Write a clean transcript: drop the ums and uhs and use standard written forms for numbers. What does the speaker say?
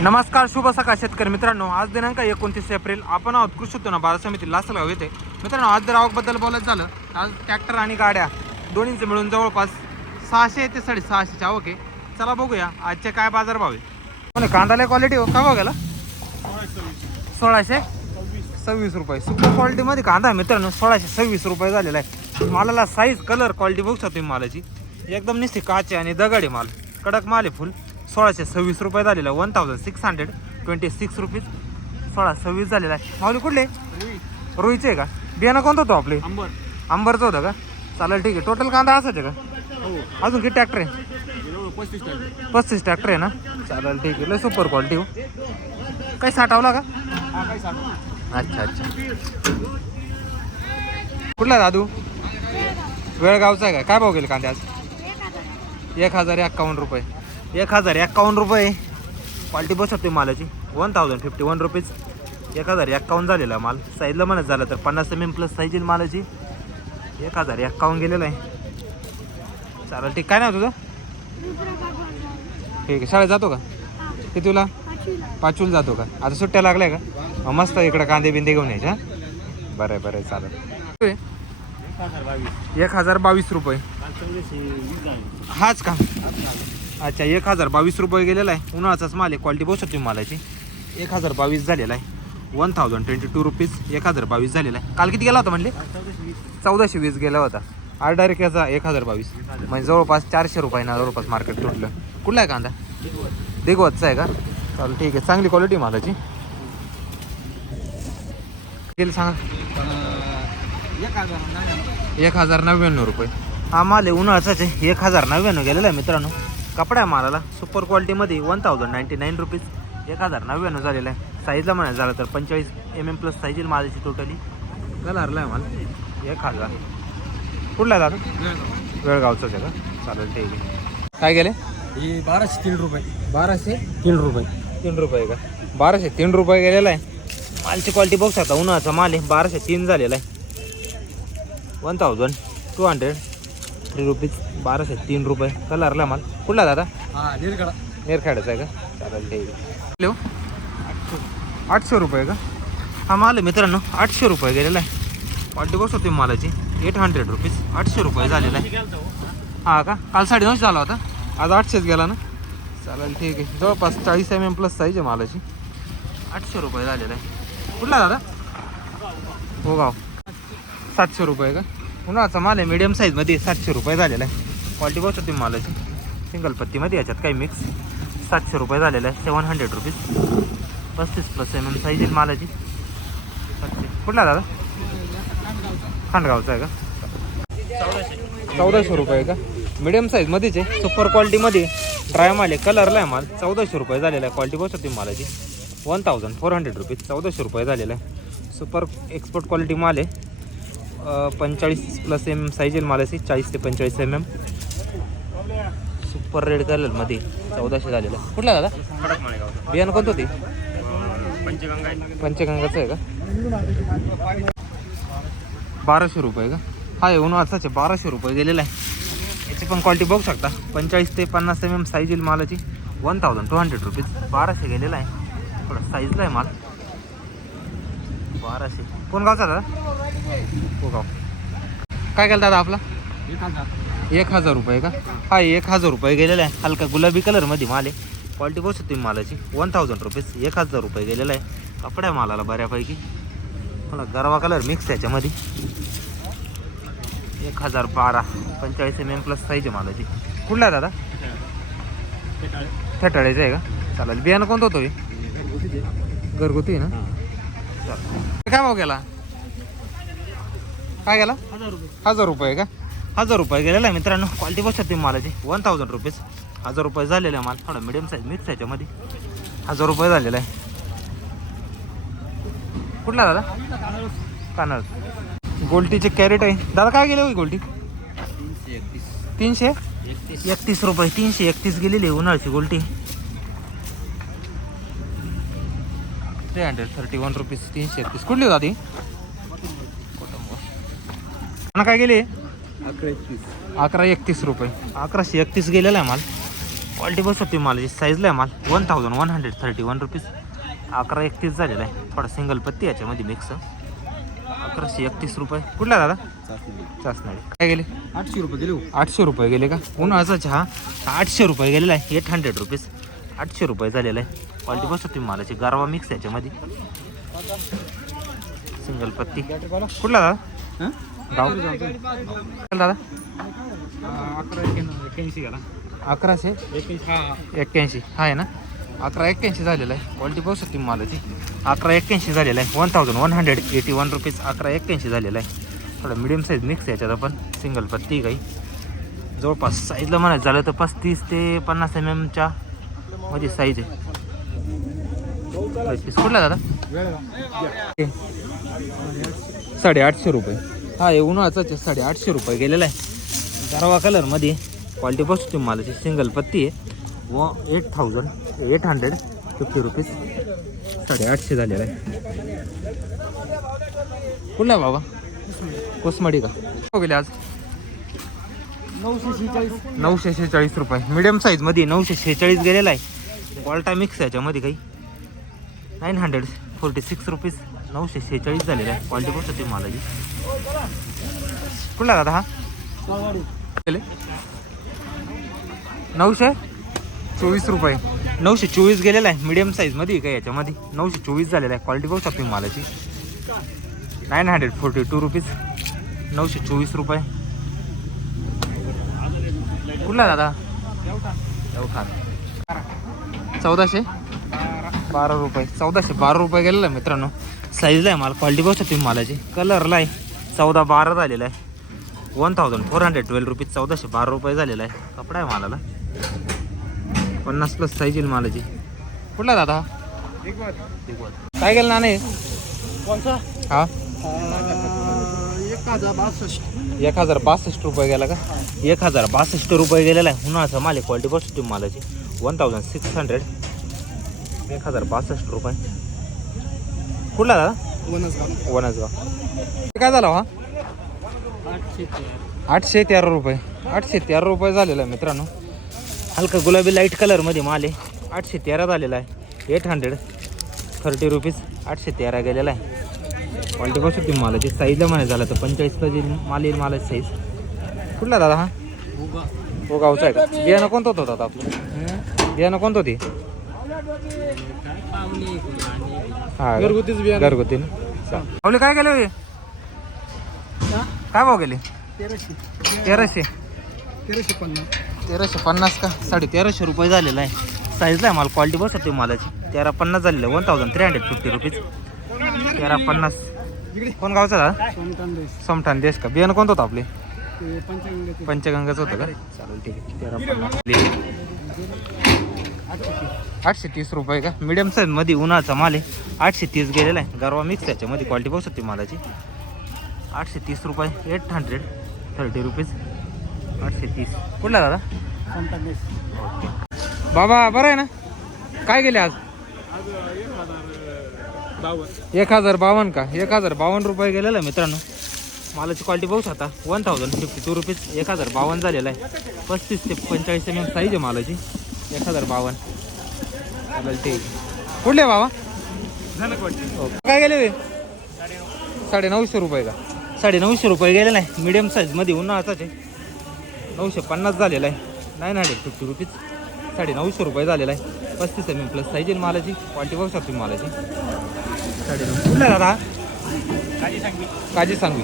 नमस्कार, शुभ सकाळ शेतकरी मित्रांनो. आज दिनांक 29 एप्रिल. आपण आहोत कृषी उत्पन्न बाजार समिती लासलगाव येथे. मित्रांनो, आज जर आवकबद्दल बोलायचं झालं, आज ट्रॅक्टर आणि गाड्या दोन्हींचे मिळून जवळपास 600 ते 650 आवक आहे. चला बघूया आजचे काय बाजारभाव आहे. कांदाला क्वालिटी हो का भाव गेला? 1626 रुपये. सुपर क्वालिटीमध्ये कांदा मित्रांनो 1626 रुपये झालेला आहे. मालाला साईज कलर क्वालिटी बघू शकतो तुम्ही मालाची. एकदम निस्ती काचे आणि दगडी माल, कडक माल आहे फुल. 1626 रुपये झालेला, 1626 रुपीज. 1626 झालेला आहे. माऊली कुठले? रोईचे आहे का? बियाणं कोणतं होतं आपले? अंबरचं होतं का? चालेल, ठीक आहे. टोटल कांदा असाच आहे का? अजून किती ट्रॅक्टर आहे? 35 ट्रॅक्टर आहे ना. चालेल, ठीक आहे. लय सुपर क्वालिटी हो. काही साठवला का? अच्छा. कुठला दादू? वेळगावचा आहे का? काय भाव गेले कांदे आज? 1051 रुपये. 1051 रुपये क्वालिटी बस होती मालाची. 1051 रुपीज. 1051 झालेला माल. साईजला म्हणत झालं तर 50 mm प्लस साईज मालाची. 1051 गेलेला आहे. चालेल, ठीक. काय नाव तुझं? ठीक आहे. शाळेत जातो का? कितीला? 5वीला जातो का? आता सुट्ट्या लागल्या का? मस्त इकडे कांदे बिंदे घेऊन यायच्या. बरं चालेल. 1022 रुपये. हाच का? अच्छा, 1022 रुपये गेलेला आहे. उन्हाळाचाच माल आहे. क्वालिटी बहुत शकते मालाची. 1022 झालेला आहे. 1022 रुपीज. 1022 झालेला आहे. काल किती गेला होता म्हणले? 1420 गेला होता. आज डायरेक्ट याचा 1022 म्हणजे जवळपास 400 रुपयांना जवळपास मार्केट तुटलं. कुठला आहे कांदा? देगवतचा आहे का? चालेल, ठीक आहे. चांगली क्वालिटी मालाची. केलं सांगा. 1099 रुपये. हा माल आहे उन्हाळ्याचाच आहे. 1099 गेलेला आहे मित्रांनो. कपडा आहे मालाला सुपर क्वालिटीमध्ये. 1099 रुपीज. 1099 झालेला आहे. साईजला म्हणायचं झालं तर 45 mm प्लस साईज मालाची टोटली. कलरला आहे माल. 1000. कुठला आहे दादा? वेळगावचाच आहे का? चालेल, ठीक आहे. काय गेले? 1203 रुपये. 1203 रुपये. 3 रुपये का? 1203 रुपये गेलेला आहे. मालची क्वालिटी बघू शकता. उन्हाळ्याचा माल आहे. 1203 झालेला आहे. 1203 रुपीज. 1203 रुपये. कलरला माल. कुठला दादा? नेरखेडाचा आहे का? चालेल, ठीक आहे. हॅलो, 800 रुपये का? हा माल आहे मित्रांनो. 800 रुपये गेलेला आहे. क्वालिटी बघू शकतो मालाची. 800 रुपीज. 800 रुपये झालेला आहे. हा का? काल 950 झाला होता. आज 800 गेला ना. चालेल, ठीक आहे. जवळपास 40 mm प्लस साईज आहे मालाची. 800 रुपये झालेला आहे. कुठला दादा? हो गाव. 700 रुपये का? उन्हाळ्याचा माल आहे. मीडियम साईजमध्ये 700 रुपये झालेला आहे. क्वालिटी बघू शकतो मालाची. सिंगल पत्तीमध्ये याच्यात काही मिक्स. 700 रुपये झालेला आहे. 700 रुपीज. 35 प्लस mm साईज आहे मालाची. कुठला दादा? खांडगावचा आहे का? 1400 रुपये का? मीडियम साईजमध्येच आहे. सुपर क्वालिटीमध्ये ड्राय माल आहे. कलरला आहे माल. 1400 रुपये झालेला आहे. क्वालिटी बघू शकते मालाची. 1400 रुपीज. 1400 रुपये झालेला आहे. सुपर एक्सपोर्ट क्वालिटी माल आहे. 45 प्लस mm साईज आहे मालाची. 40 ते 45 mm. सुपर रेड कलरमध्ये 1400 झालेला आहे. कुठला दादा? बियाणं कोणतं होते? पंचगंगाचं आहे का? 1200 रुपये का? हा आहे उन्हाळ्याचाच आहे. 1200 रुपये गेलेला आहे. याची पण क्वालिटी बघू शकता. 45 ते 50 mm साईज येईल मालाची. 1200 रुपीज. 1200 गेलेला आहे. थोडं साईजला आहे माल. 1200. कोण गावचा दादा? हो गाव. काय केलं दादा आपला? 1000 रुपये का? हा 1000 रुपये गेलेला आहे. हलका गुलाबी कलरमध्ये माल आहे. क्वालिटी बघू शकतो मालाची. 1000 रुपीज. 1000 रुपये गेलेला आहे. कपड्या मालाला बऱ्यापैकी. मला गरवा कलर मिक्स त्याच्यामध्ये. 1012. 45 mm प्लस साईज आहे मालाची. कुठला आहे दादा? थेटाळेचं आहे का? चालेल. बियाणं कोणतं होतं? घरगुती आहे ना. चालेल. काय भाव गेला? काय गेला? 1000 रुपये का? 1000 रुपये गेलेला आहे मित्रांनो. क्वालिटी बघू शकते मालाची. 1000 रुपीज. 1000 रुपये झालेला आहे माल. थोडा मिडियम साईज मिक्स त्याच्यामध्ये. 1000 रुपये झालेला आहे. कुठला दादा? कानाळ. गोल्टीचे कॅरेट आहे दादा. काय गेले हो गोल्टी? 331 रुपये. 331 गेलेली आहे उन्हाळ्याची गोल्टी. 331 रुपीज. 331. कुठली होती? काय गेले? 1131 रुपये. 1131 गेलेला आहे माल. क्वालिटी बस होती मालाची. साईजला आहे माल 1131 रुपीज. 1131 झालेला आहे. थोडा सिंगल पत्ती याच्यामध्ये मिक्स. 1131 रुपये. कुठला दादा? चासनाळी. काय गेले? 800 रुपये दिले. 800 रुपये गेले का? उन्हाळ्याचा चहा 800 रुपये गेलेला आहे. 800 रुपीज. 800 रुपये झालेला आहे. क्वालिटी बस होती मालाची. गारवा मिक्स याच्यामध्ये. सिंगल पत्ती. कुठला दादा? गाव दादा? 1181 गेला. 1181 हा आहे ना. 1181 झालेला आहे. क्वालिटी पाहू शकते मालाची. 1181 झालेला आहे. 1181 रुपीज. 1181 झालेला आहे. थोडा मिडियम साईज मिक्स याच्यात आपण. सिंगल पत्ती काही जवळपास साईजला म्हणायचं झालं तर 35 ते 50 mm मध्ये साईज आहे. कुठला दादा? 850 रुपये. हा हे उन्हाळ्याचाच 850 रुपये गेलेला आहे. गारवा कलरमध्ये. क्वालिटी बसतो मालाची. सिंगल पत्ती आहे. 850 रुपीज. 850 झालेला आहे. कुठला आहे बाबा? कोसमाडी का? हो गेले आज 946 रुपये. मिडियम साईजमध्ये 946 गेलेला आहे. बॉल्टा मिक्स याच्यामध्ये काही 946 रुपीज. 946 झालेला आहे. क्वालिटी बसतो ती मालाची. कुठला दादा हा? 924 रुपये. 924 गेलेला आहे. मिडियम साईजमध्ये काय याच्यामध्ये 924 झालेला आहे. क्वालिटी बघू शकतो मालाची. 942 रुपीज. 924 रुपये. कुठला दादा? 1412 रुपये. 1412 रुपये गेलेला आहे मित्रांनो. साईजला आहे माल. क्वालिटी बघू शकतो मालाची. कलरला आहे 1412 झालेला आहे. 1412 रुपीज. 1412 रुपये झालेला आहे. कपडा आहे मालाला. 50+ साईज येईल मालाची. कुठला दादा? काय गेलं ना नाही? कोणचा? हा 1062 रुपये गेला का? 1062 रुपये गेलेला आहे. उन्हाळ्याचा माल आहे. क्वालिटी बसतो मालाची. 1600. 1062 रुपये. कुठला दादा? वनसगाव. काय झालं हा? 813 रुपये. 813 रुपये झालेला आहे मित्रांनो. हलका गुलाबी लाईट कलरमध्ये माल आहे. 813 झालेला आहे. 830 रुपीज. 813 गेलेला आहे. क्वालिटी बघू शकते मालाची. साईजला म्हणायचं झालं तर 45 माल येईल मालाची साईज. कुठला दादा हा? हो गावचा आहे का? बियाणं कोणतं होतं दादा आपलं? बियाणं कोणतं होती? हा घरगुती ना. आपले काय गेले? काय भाव गेले? 1350 का? 1350 रुपये झालेला आहे. साईजला आहे माल. क्वालिटी बस होती मालाची. 1350 झालेलं आहे. 1350 रुपीज. 1350. कोण गावचा दादा? सोमठाण देश का? बियाणं कोणतं होतं आपले? पंचगंगाचं होतं का? चालेल ठीक आहे. 1350. 830 रुपये का? मिडियम साईजमध्ये उन्हाचा माल आहे. 830 गेलेला आहे. गरवा मिक्स याच्यामध्ये. क्वालिटी बघू शकते मालाची. 830 रुपये. 830 रुपीज. 830. कुठला दादा? बाबा बरं आहे ना? काय गेले आज? 1052 का? 1052 रुपये गेलेला आहे मित्रांनो. मालाची क्वालिटी बघू शकता. 1052 रुपीज. 1052 झालेला आहे. 35 ते 45 mm साईज आहे मालाची. 1052. चालेल ठीक. कुठले बाबा? काय गेले? 950 रुपये का? 950 रुपये गेलेला आहे. मिडियम साईजमध्ये उन्हाळाचाच आहे. 950 झालेला आहे. 950 रुपीज. 950 रुपये झालेला आहे. 35 mm+ साईज आहे मालाची. क्वालिटी बघू शकतो मालाची. 950. कुठला दादा? काजी सांगवी.